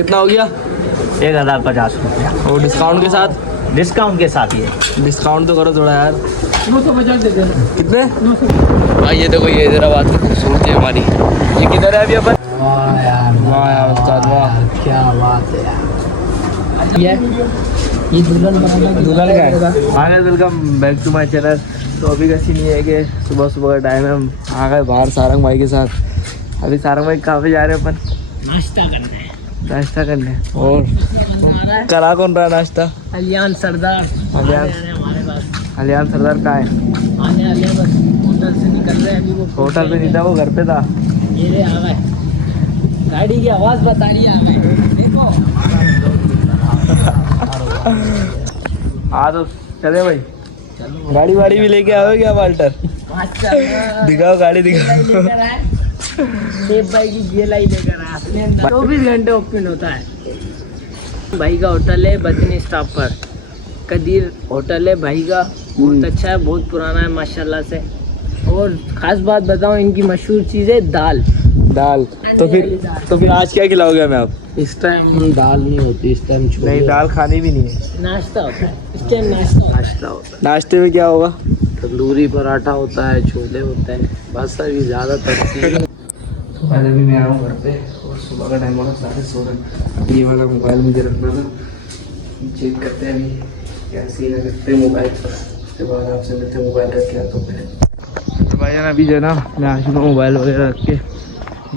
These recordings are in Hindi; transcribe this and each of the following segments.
कितना हो गया? 1050 रुपया। और डिस्काउंट के साथ? डिस्काउंट के साथ ये डिस्काउंट तो करो थोड़ा यार। 950 दे देना। कितने? भाई ये देखो, ये हैदराबाद की खूबसूरती हमारी। ये किधर है अभी अपन? वाह यार, वाह यार उस्ताद, वाह क्या बात है यार। ये दुल्हन का है। हाँ welcome back to my channel. तो अभी का सीन ये है कि सुबह सुबह का टाइम है, हम आ गए बाहर सारंग भाई के साथ। अभी सारंग भाई काफ़ी जा रहे हैं अपन नाश्ता करने। और करा कौन रहा है नाश्ता? अलियान सरदार अलियान हमारे पास। अलियान सरदार कहाँ है? आने वाले हैं, बस होटल से निकल रहे हैं अभी। वो होटल पे नहीं था, वो घर पे था। ये रे आ गए, गाड़ी की आवाज़ बता रही है आ गए। देखो हाँ तो चले भाई। गाड़ी वाड़ी भी लेके आओ क्या वाल्टर? दिखाओ गाड़ी दिखाओ। शेफ भाई की GLI लेकर आया। 24 घंटे ओपन होता है। भाई का होटल है बदनी स्टॉप पर, कदीर होटल है भाई का। बहुत अच्छा है, बहुत पुराना है माशाल्लाह से। और खास बात बताऊं, इनकी मशहूर चीज़ है दाल। तो फिर आज क्या खिलाओगे हमें आप? इस टाइम दाल नहीं होती, इस टाइम नहीं, दाल खानी भी नहीं है, नाश्ता होता है। इस टाइम नाश्ता होता है। नाश्ते में क्या होगा? तंदूरी पराठा होता है, छोले होते हैं, बस अभी ज़्यादातर पहले भी मैं आया हूँ घर पे और सुबह का टाइम होगा, सारे सो रहे। ये वाला मोबाइल मुझे रखना था, चेक करते हैं अभी क्या सीन है। रखते हैं मोबाइल, उसके बाद आपसे मिलते हैं। मोबाइल रख के आता हूँ पहले। तो भाई जान अभी जो है ना, मैं आ चुका हूँ मोबाइल वगैरह रख के।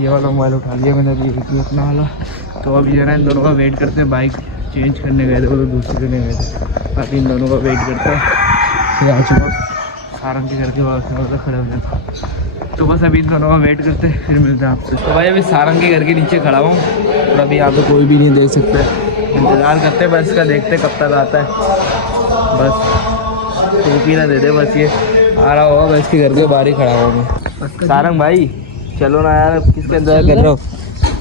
ये वाला मोबाइल उठा लिया मैंने अभी, अपना वाला। तो अभी जो है ना इन दोनों का वेट करते हैं। बाइक चेंज करने गए थे, वो तो दूसरे करने गए थे। अभी इन दोनों का वेट करते हैं। फिर आ चुका सारंग के घर के बाद खड़े हो जाता। तो बस अभी इन दोनों का वेट करते हैं, फिर मिलते हैं आपसे। तो भाई अभी सारंग के घर के नीचे खड़ा हूँ और अभी यहाँ पे कोई भी नहीं देख सकते। इंतज़ार करते हैं बस इसका, देखते कब तक आता है। बस टोपी ना दे दे, बस ये आ रहा होगा। बस के घर के बाहर ही खड़ा हुआ मैं। सारंग भाई चलो ना यार, किसका इंतजार कर रहे हो?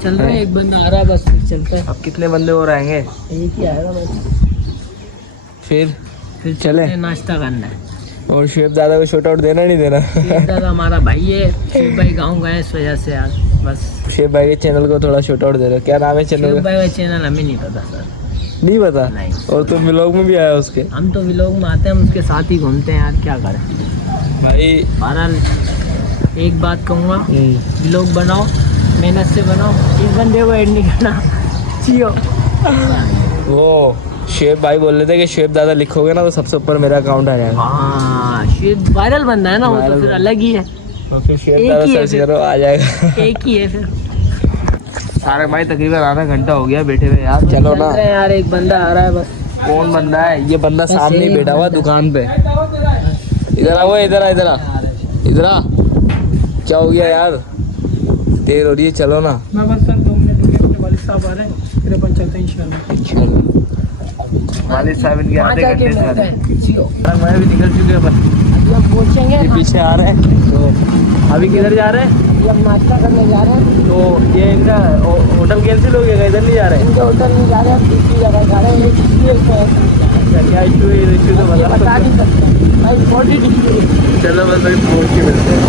चल रहा है, एक बंदा आ रहा है, बस फिर चलते हैं। अब कितने बंदे और आएंगे? एक ही आएगा बस। फिर चले नाश्ता करना है। और शेफ दादा को शॉर्ट आउट देना नहीं देना? शेफ दादा हमारा भाई है, शेफ भाई गाँव गए इस वजह से यार। बस शेफ भाई के चैनल को थोड़ा शॉर्ट आउट दे रहे हो। क्या नाम है चैनल शेफ का? भाई का चैनल हमें नहीं पता सर। नहीं पता? नहीं। और तुम व्लॉग में भी आया उसके? हम तो व्लॉग में आते हैं, हम उसके साथ ही घूमते हैं यार, क्या करें भाई। बहरहाल एक बात कहूँगा, व्लॉग बनाओ, मेहनत से बनाओ, इस बंदे को ऐड नहीं करना जियो। वो शेफ भाई बोल रहे थे कि शेफ दादा लिखोगे ना तो सबसे ऊपर मेरा अकाउंट आ जाएगा। हाँ, शेफ वायरल बंदा है ना, वो तो फिर अलग ही है। तो फिर शेफ दादा सर्च करो, आ जाएगा। एक ही है फिर। सारे भाई तकरीबन आधा घंटा हो गया बैठे हुए यार। चलो ना यार, एक बंदा आ रहा है बस। कौन बंदा है? ये बंदा सामने ही बैठा हुआ दुकान पे। इधर आओ, इधर आ, इधर आ, इधर आ। क्या हो गया यार, देर हो रही है, चलो ना। मैं बस सर 2 मिनट रुके, अपने वालिद साहब आ रहे हैं, फिर अपन चलते हैं इंशाल्लाह। वालिद साहब इनके आधे घंटे से आ रहे हैं। जियो मैं भी निकल चुके हैं, बस अभी हम पहुँचेंगे। ये पीछे आ रहे हैं। तो अभी किधर जा रहे हैं? अभी हम नाश्ता करने जा रहे हैं। तो ये इनका होटल कैंसिल हो गया, इधर नहीं जा रहे हैं? इनके होटल नहीं जा रहे हैं, दूसरी जगह जा रहे हैं। एक क्या इशू है? इशू तो बता नहीं सकते भाई, बहुत ही डिफिकल्ट है। चलो बस भाई पहुँच के मिलते हैं।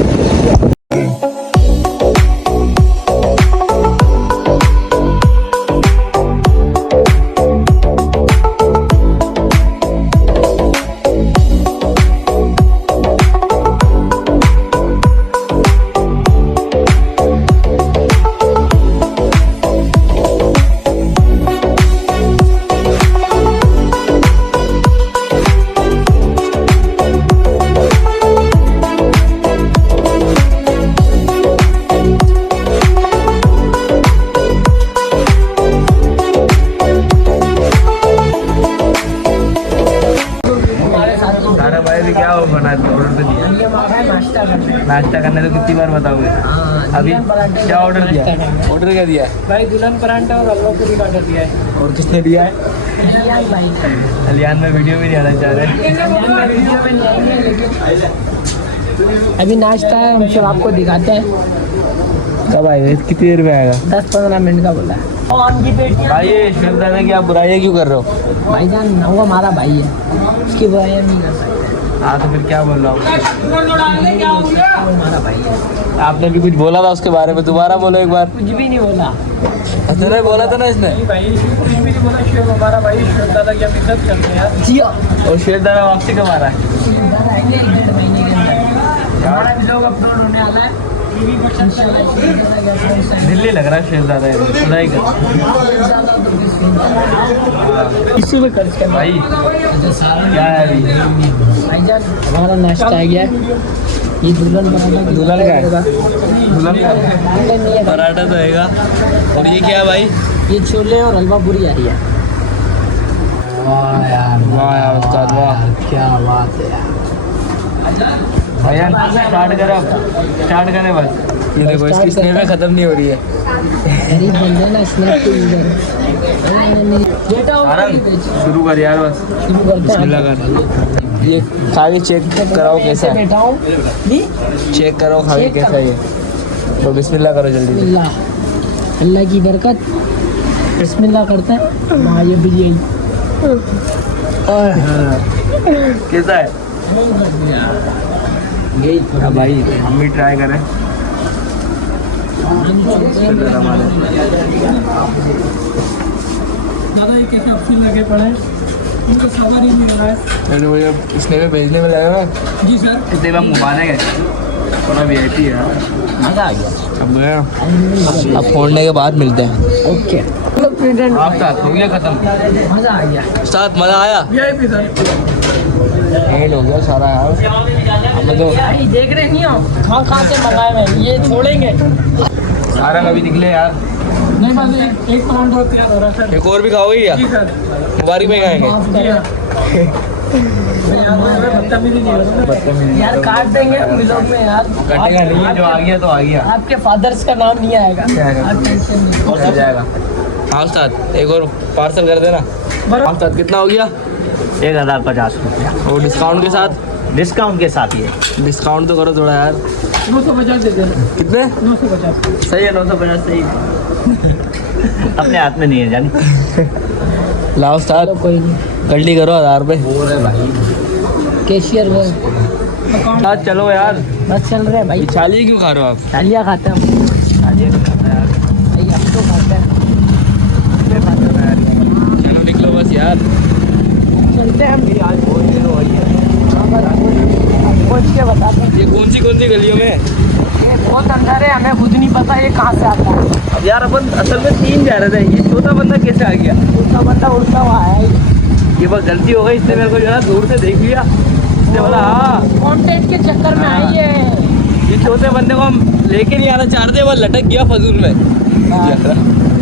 नाश्ता करने तो कितनी बार बताओगे? अभी क्या ऑर्डर दिया? ऑर्डर क्या दिया भाई? दुल्हन परांठा और आलू पूरी का ऑर्डर दिया है। और किसने दिया है? अलियान में वीडियो भी नहीं आना चाह रहे। अभी नाश्ता है, हम सब आपको दिखाते हैं। कब आएगा? कितनी देर में आएगा? 10-15 मिनट का बोला है। भाई शेफ दादा की आप बुराइयाँ क्यों कर रहे हो? भाईजान वो हमारा भाई है, उसकी बुराइयाँ नहीं कर सकते। हाँ तो फिर क्या बोल रहा हूँ? हमारा भाई है। आपने भी कुछ बोला था उसके बारे में, दोबारा बोलो एक बार। कुछ भी नहीं बोला। तूने बोला था ना इसने। भाई कुछ भी नहीं बोला। शिव हमारा भाई, शिव दादा की हम इज्जत करते हैं यार। जी और शेर दादा वापसी कब आ रहा है? आएंगे 1 महीने के अंदर। हमारा भी लोग अपलोड होने वाला है। दिल्ली लग रहा है शेर दादा खुदाई का। इसी में खर्च करना भाई क्या है अभी? भाईजान हमारा नाश्ता आ गया। ये दुल्हन पराठा, दुल्हन का है? दुल्हन का नहीं है। पराठा तो हैगा। और ये क्या है भाई? ये छोले और हलवा पूरी आ रही है। वाह यार, वाह यार उस्ताद वाह, क्या बात है यार। भैया स्टार्ट करें बस। ये देखो इसकी स्नेह खत्म नहीं हो रही है। गरीब बंदे ना स्नैप के यूजर। बेटा शुरू कर यार बस। शुरू करते हैं। बिस्मिल्लाह कर। ये खा के चेक कराओ कैसा है। बैठा हूँ जी। चेक करो खा के चेक कैसा है ये। तो बिस्मिल्लाह करो जल्दी से। बिस्मिल्लाह, अल्लाह की बरकत। बिस्मिल्लाह करते हैं। हाँ ये बिरयानी कैसा है? यही हाँ भाई हम भी ट्राई करें। दादा ये कैसे ऑप्शन लगे पड़े हैं, इनको सबर ही नहीं रहा है। मैंने मुझे इसने में भेजने में लगा ना। जी सर। इतने हम घुमाने गए, थोड़ा VIP है। मजा आ गया। अब गया, अब फोड़ने के बाद मिलते हैं। ओके आप साथ हो गया खत्म। मजा आ गया। साथ मजा आया। VIP sir. एड हो गया सारा यार। अब तो भाई देख रहे नहीं हो कहाँ से मंगाए मैं, ये छोड़ेंगे सारा कभी निकले यार। नहीं बस एक पाउंड और तैयार हो रहा है सर। एक और भी खाओगे क्या? जी सर। मुबारक में खाएंगे। बदतमीजी नहीं होगी यार, काट देंगे व्लॉग में यार। कटेगा नहीं, जो आ गया तो आ गया। आपके फादर्स का नाम नहीं आएगा। आप टेंशन नहीं हो जाएगा। हाँ साथ एक और पार्सल कर देना। हाँ साथ कितना हो गया? 1050 रुपया और डिस्काउंट के साथ? डिस्काउंट के साथ ये डिस्काउंट तो करो थोड़ा यार। 950 दे देना। कितने? 950 सही है, 950 सही है। अपने हाथ में नहीं है जानी। लाओ साथ कोई नहीं, गल्टी करो 1000 रुपये। कैशियर वो साथ चलो यार। बस चल रहे हैं भाई। छाली क्यों खा रहे हो आप? थालियाँ खाते हैं हम। भाई हम तो खाते हैं। चलो निकलो बस यार। चलते हैं हम भी आज, बहुत देर हो रही है। पहुँच के बताते हैं। ये कौन सी गलियों में? ये बहुत अंदर है, हमें खुद नहीं पता ये कहाँ से आता है। अब यार अपन असल में 3 जा रहे थे, ये चौथा बंदा कैसे आ गया? दूसरा बंदा उल्टा हुआ है। ये बस गलती हो गई, इसने मेरे को जो है दूर से देख लिया। इसने बोला हाँ कंटेंट के चक्कर में आई है। ये चौथे बंदे को हम लेके नहीं आना चाहते, वो लटक गया फजूल में।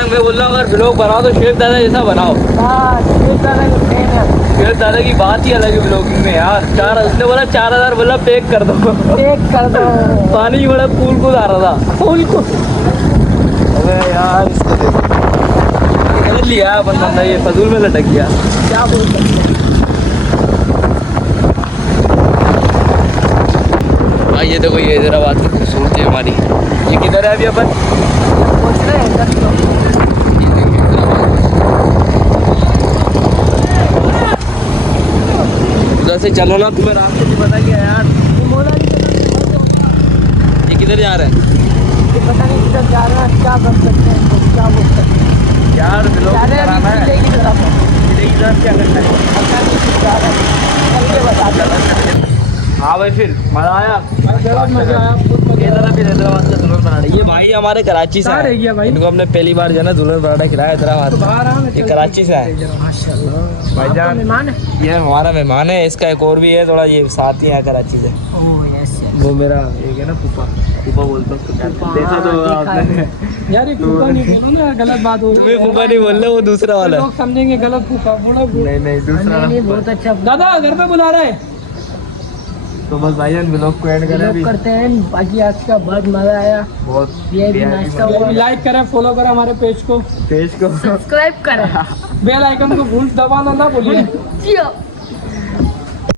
मैं बोल रहा हूँ अगर ब्लॉग बनाओ तो शेर दादा जैसा बनाओ। शेर दादा की बात ही अलग है ब्लॉगिंग में यार। उसने बोला 4000 बोला पैक कर दो। एक कर दो। पानी की बड़ा कूल कूद आ रहा था। फूल को अबे यार इसको देखो, समझ लिया अपन बंदा ये फजूल में लटक गया। क्या बोल सकते हैं। भाई ये देखो, ये हैदराबाद की खूबसूरती है हमारी। ये किधर है अभी अपन? पहुँच रहे हैं इधर तो। उधर से चलो ना, तुम्हें रास्ते नहीं पता क्या यार? ये किधर जा रहे हैं पता नहीं किधर जा रहे हैं, क्या कर सकते हैं, तो क्या बोल सकते हैं यार? ब्लॉग जा रहे हैं बनाना अभी है, किले की तरफ। किले की तरफ क्या करना है? पता नहीं किधर जा रहे हैं, चल के बता दो। हाँ भाई फिर मजा आया। बहुत मजा आया, बहुत मजा ये तरह फिर हैदराबाद का दुल्हन पराठा। ये भाई हमारे कराची से कहाँ है। रह गया भाई? इनको हमने पहली बार जो है ना दुल्हन पराठा खिलाया हैदराबाद बाहर आ, में। ये कराची से है माशाल्लाह। भाईजान। मेहमान है। ये हमारा मेहमान है, इसका एक और भी है थोड़ा, ये साथ ही है कराची से। ओह यस वो मेरा एक है ना फूफा बोलते हैं उसको। देखा तो आपने। यार ये फूफा नहीं बोलो ना, गलत बात हो तुम्हें फूफा नहीं बोल रहे, वो दूसरा वाला है। लोग समझेंगे गलत फूफा बोला। नहीं दूसरा वाला फूफा। बहुत अच्छा दादा घर पे बुला रहे हैं। तो बस भाईजान ब्लॉग को एंड करें अभी। लोग करते हैं बाकी। आज का बहुत मजा आया। बहुत VIP नाश्ता हुआ। लाइक करें, फॉलो करें हमारे पेज को, पेज को सब्सक्राइब करें, बेल आइकन को भूल दबाना ना भूलिए।